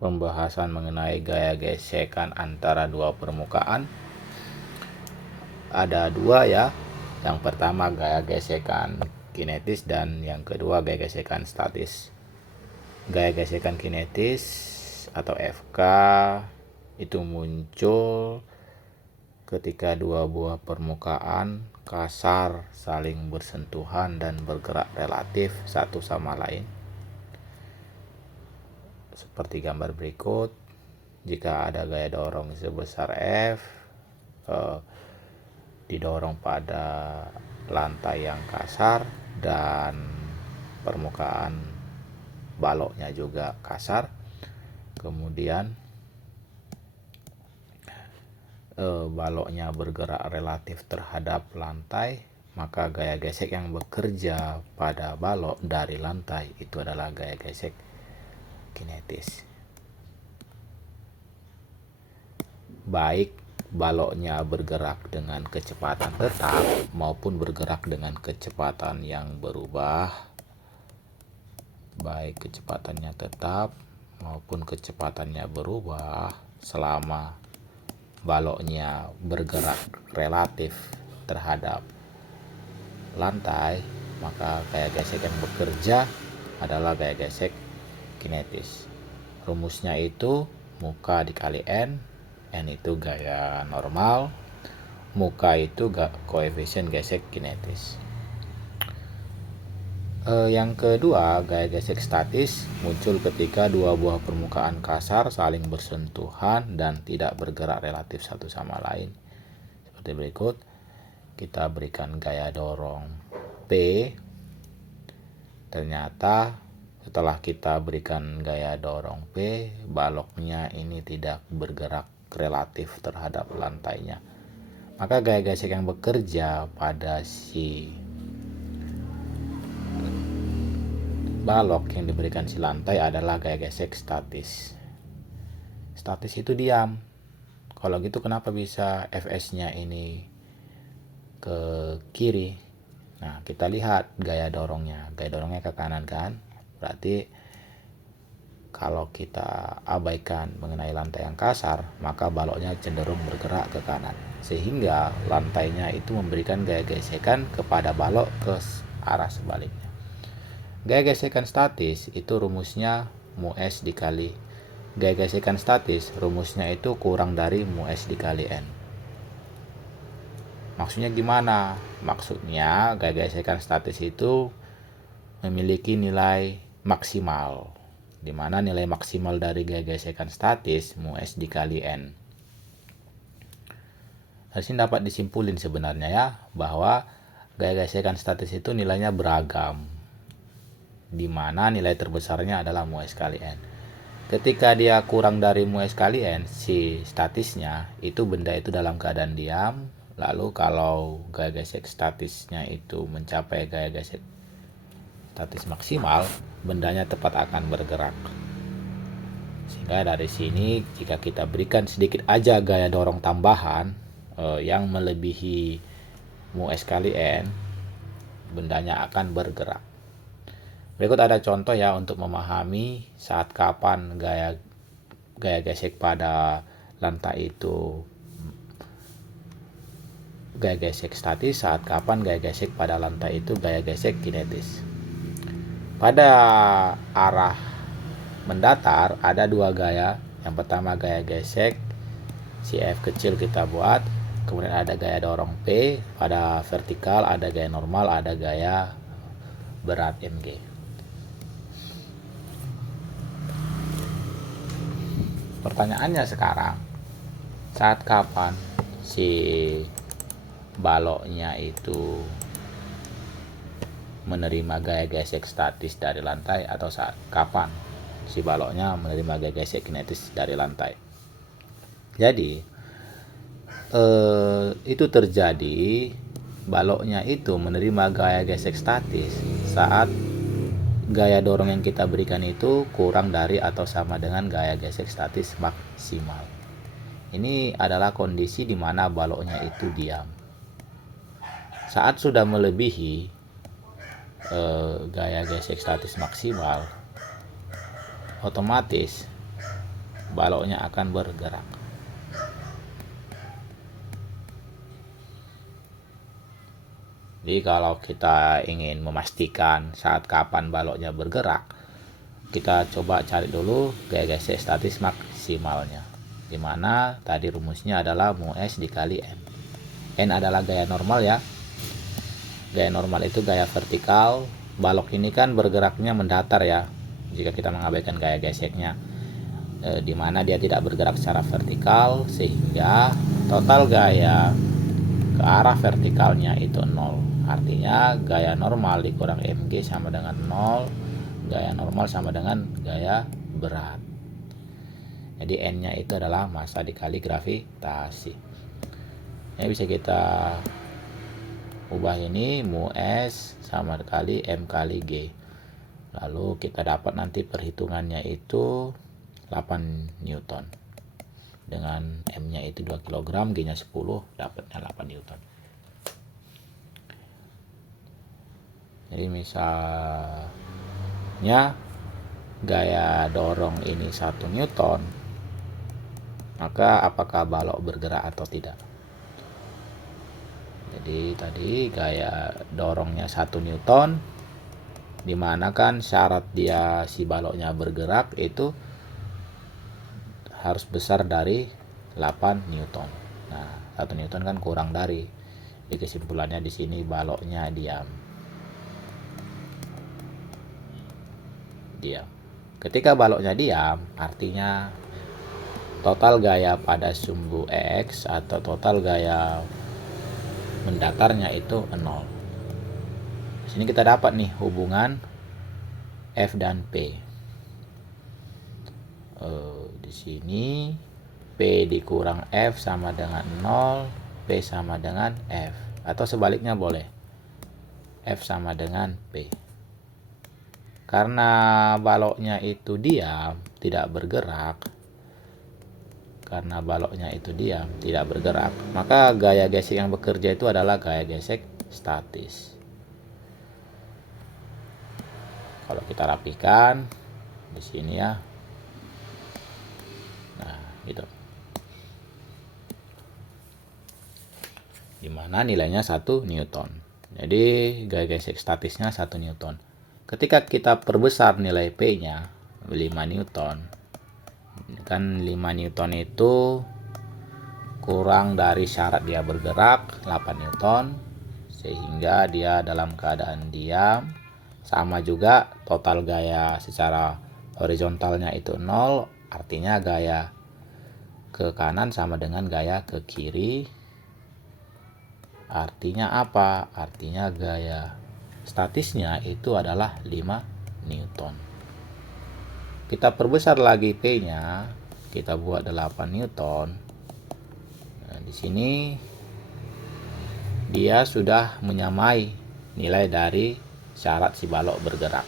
pembahasan mengenai gaya gesekan antara dua permukaan. Ada dua ya. Yang pertama gaya gesekan kinetis dan yang kedua gaya gesekan statis. Gaya gesekan kinetis atau FK itu muncul ketika dua buah permukaan kasar saling bersentuhan dan bergerak relatif satu sama lain. Seperti gambar berikut, jika ada gaya dorong sebesar F didorong pada lantai yang kasar dan permukaan baloknya juga kasar, kemudian baloknya bergerak relatif terhadap lantai, maka gaya gesek yang bekerja pada balok dari lantai itu adalah gaya gesek kinetis. Baik baloknya bergerak dengan kecepatan tetap maupun bergerak dengan kecepatan yang berubah, baik kecepatannya tetap maupun kecepatannya berubah, selama baloknya bergerak relatif terhadap lantai, maka gaya gesek yang bekerja adalah gaya gesek kinetis. Rumusnya itu muka dikali N itu gaya normal, muka itu koefisien gesek kinetis. Yang kedua, gaya gesek statis muncul ketika dua buah permukaan kasar saling bersentuhan dan tidak bergerak relatif satu sama lain. Seperti berikut, kita berikan gaya dorong P. Ternyata setelah kita berikan gaya dorong P, baloknya ini tidak bergerak relatif terhadap lantainya. Maka gaya gesek yang bekerja pada si balok yang diberikan si lantai adalah gaya gesek statis. Statis itu diam. Kalau gitu kenapa bisa Fs-nya ini ke kiri? Nah, kita lihat gaya dorongnya. Gaya dorongnya ke kanan kan? Berarti kalau kita abaikan mengenai lantai yang kasar, maka baloknya cenderung bergerak ke kanan. Sehingga lantainya itu memberikan gaya gesekan kepada balok ke arah sebaliknya. Gaya gesekan statis itu rumusnya mu S dikali. Gaya gesekan statis rumusnya itu kurang dari mu S dikali N. Maksudnya gimana? Maksudnya gaya gesekan statis itu memiliki nilai maksimal, di mana nilai maksimal dari gaya gesekan statis mu S dikali N. Dari sini dapat disimpulin sebenarnya ya, bahwa gaya gesekan statis itu nilainya beragam, di mana nilai terbesarnya adalah mu S kali N. Ketika dia kurang dari mu S kali N, si statisnya itu benda itu dalam keadaan diam. Lalu kalau gaya gesek statisnya itu mencapai gaya gesek statis maksimal, bendanya tepat akan bergerak. Sehingga dari sini jika kita berikan sedikit aja gaya dorong tambahan yang melebihi mu S kali N, bendanya akan bergerak. Berikut ada contoh ya untuk memahami saat kapan gaya gesek pada lantai itu gaya gesek statis, saat kapan gaya gesek pada lantai itu gaya gesek kinetis. Pada arah mendatar ada dua gaya. Yang pertama gaya gesek si F kecil kita buat, kemudian ada gaya dorong P. Pada vertikal ada gaya normal, ada gaya berat Mg. Pertanyaannya sekarang, saat kapan si baloknya itu menerima gaya gesek statis dari lantai, atau saat kapan si baloknya menerima gaya gesek kinetis dari lantai? Jadi itu terjadi, baloknya itu menerima gaya gesek statis saat gaya dorong yang kita berikan itu kurang dari atau sama dengan gaya gesek statis maksimal. Ini adalah kondisi di mana baloknya itu diam. Saat sudah melebihi gaya gesek statis maksimal, otomatis baloknya akan bergerak. Jadi kalau kita ingin memastikan saat kapan baloknya bergerak, kita coba cari dulu gaya gesek statis maksimalnya, dimana tadi rumusnya adalah mu S dikali N. N adalah gaya normal ya. Gaya normal itu gaya vertikal. Balok ini kan bergeraknya mendatar ya, jika kita mengabaikan gaya geseknya, dimana dia tidak bergerak secara vertikal, sehingga total gaya ke arah vertikalnya itu 0. Artinya gaya normal dikurang mg sama dengan 0. Gaya normal sama dengan gaya berat. Jadi N nya itu adalah massa dikali gravitasi. Ini bisa kita ubah, ini mu S sama kali M kali G. Lalu kita dapat nanti perhitungannya itu 8 Newton. Dengan M nya itu 2 kg, G nya 10, dapatnya 8 Newton. Jadi misalnya gaya dorong ini 1 Newton, maka apakah balok bergerak atau tidak? Jadi tadi gaya dorongnya 1 Newton, dimana kan syarat dia si baloknya bergerak itu harus besar dari 8 Newton. Nah, 1 Newton kan kurang dari. Jadi kesimpulannya di sini baloknya diam. Ketika baloknya diam, artinya total gaya pada sumbu X atau total gaya mendatarnya itu 0. Di sini kita dapat nih hubungan F dan P. Di sini P dikurang F sama dengan 0, P sama dengan F. Atau sebaliknya boleh, F sama dengan P. Karena baloknya itu diam, tidak bergerak. Maka gaya gesek yang bekerja itu adalah gaya gesek statis. Kalau kita rapikan di sini ya. Nah, gitu. Dimana nilainya 1 Newton. Jadi gaya gesek statisnya 1 Newton. Ketika kita perbesar nilai P-nya 5 Newton, kan 5 Newton itu kurang dari syarat dia bergerak 8 Newton, sehingga dia dalam keadaan diam. Sama juga total gaya secara horizontalnya itu 0, artinya gaya ke kanan sama dengan gaya ke kiri. Artinya apa? Artinya gaya statisnya itu adalah 5 Newton. Kita perbesar lagi P-nya, kita buat 8 Newton. Nah, di sini dia sudah menyamai nilai dari syarat si balok bergerak.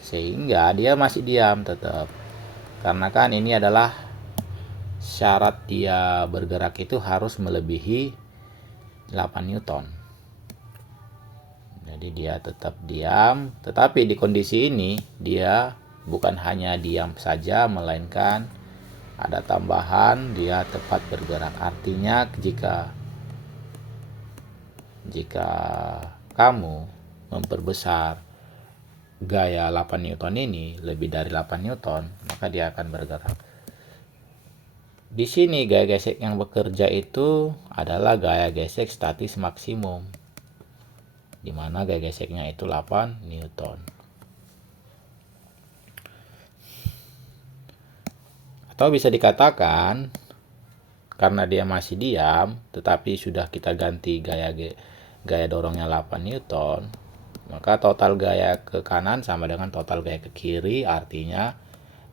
Sehingga dia masih diam tetap. Karena kan ini adalah syarat dia bergerak itu harus melebihi 8 Newton. Jadi dia tetap diam, tetapi di kondisi ini dia bukan hanya diam saja, melainkan ada tambahan dia tepat bergerak. Artinya jika kamu memperbesar gaya 8 Newton ini lebih dari 8 Newton, maka dia akan bergerak. Di sini gaya gesek yang bekerja itu adalah gaya gesek statis maksimum, di mana gaya geseknya itu 8 Newton. Atau bisa dikatakan karena dia masih diam tetapi sudah kita ganti gaya dorongnya 8 Newton, maka total gaya ke kanan sama dengan total gaya ke kiri, artinya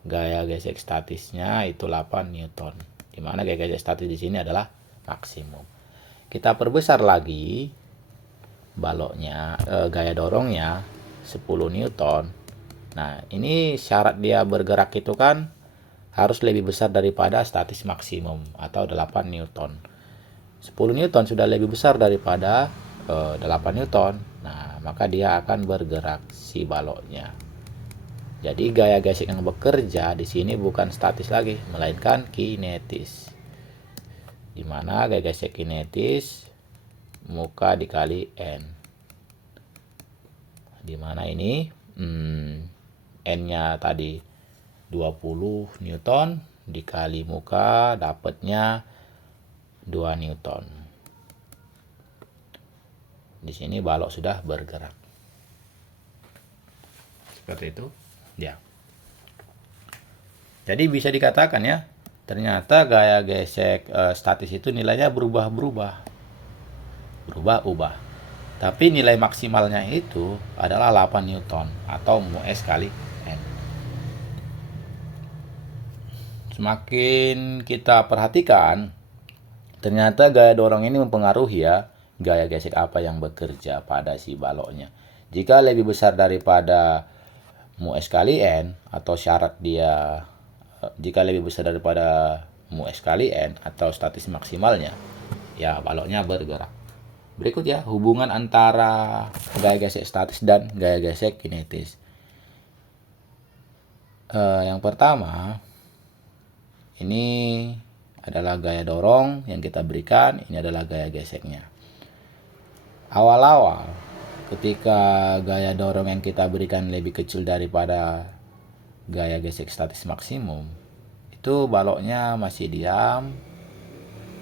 gaya gesek statisnya itu 8 Newton. Di mana gaya gesek statis di sini adalah maksimum. Kita perbesar lagi baloknya, gaya dorongnya 10 Newton. Nah, ini syarat dia bergerak itu kan harus lebih besar daripada statis maksimum atau 8 Newton. 10 Newton sudah lebih besar daripada 8 Newton. Nah, maka dia akan bergerak si baloknya. Jadi gaya gesek yang bekerja di sini bukan statis lagi, melainkan kinetis. Di mana gaya gesek kinetis muka dikali N. Di mana ini N-nya tadi 20 Newton dikali muka dapatnya 2 Newton. Di sini balok sudah bergerak. Seperti itu. Ya. Jadi bisa dikatakan ya, ternyata gaya gesek statis itu nilainya berubah-ubah. Tapi nilai maksimalnya itu adalah 8 Newton atau mu S kali N. Semakin kita perhatikan, ternyata gaya dorong ini mempengaruhi ya gaya gesek apa yang bekerja pada si baloknya. Jika lebih besar daripada mu S kali N atau syarat dia jika lebih besar daripada mu S kali N atau statis maksimalnya, ya baloknya bergerak. Berikut ya hubungan antara gaya gesek statis dan gaya gesek kinetis. Yang pertama, ini adalah gaya dorong yang kita berikan, ini adalah gaya geseknya. Awal-awal ketika gaya dorong yang kita berikan lebih kecil daripada gaya gesek statis maksimum, itu baloknya masih diam,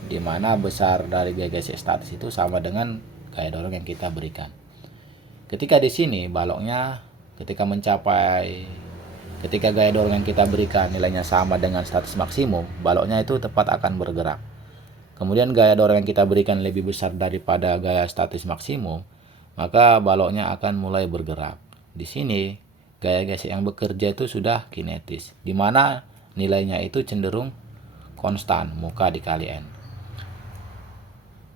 di mana besar dari gaya gesek statis itu sama dengan gaya dorong yang kita berikan. Ketika di sini baloknya ketika gaya dorong yang kita berikan nilainya sama dengan statis maksimum, baloknya itu tepat akan bergerak. Kemudian gaya dorong yang kita berikan lebih besar daripada gaya statis maksimum, maka baloknya akan mulai bergerak. Di sini gaya gesek yang bekerja itu sudah kinetis, di mana nilainya itu cenderung konstan, muka dikali N.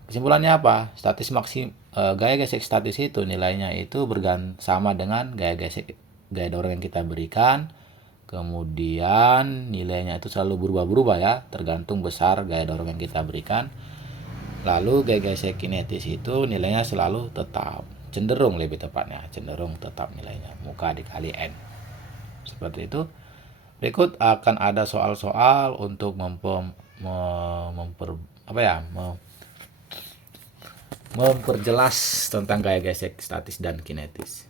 Kesimpulannya apa? Gaya gesek statis itu nilainya itu sama dengan gaya dorong yang kita berikan. Kemudian nilainya itu selalu berubah-ubah ya, tergantung besar gaya dorong yang kita berikan. Lalu gaya gesek kinetis itu nilainya selalu tetap, cenderung tetap nilainya, muka dikali N. Seperti itu. Berikut akan ada soal-soal untuk memperjelas tentang gaya gesek statis dan kinetis.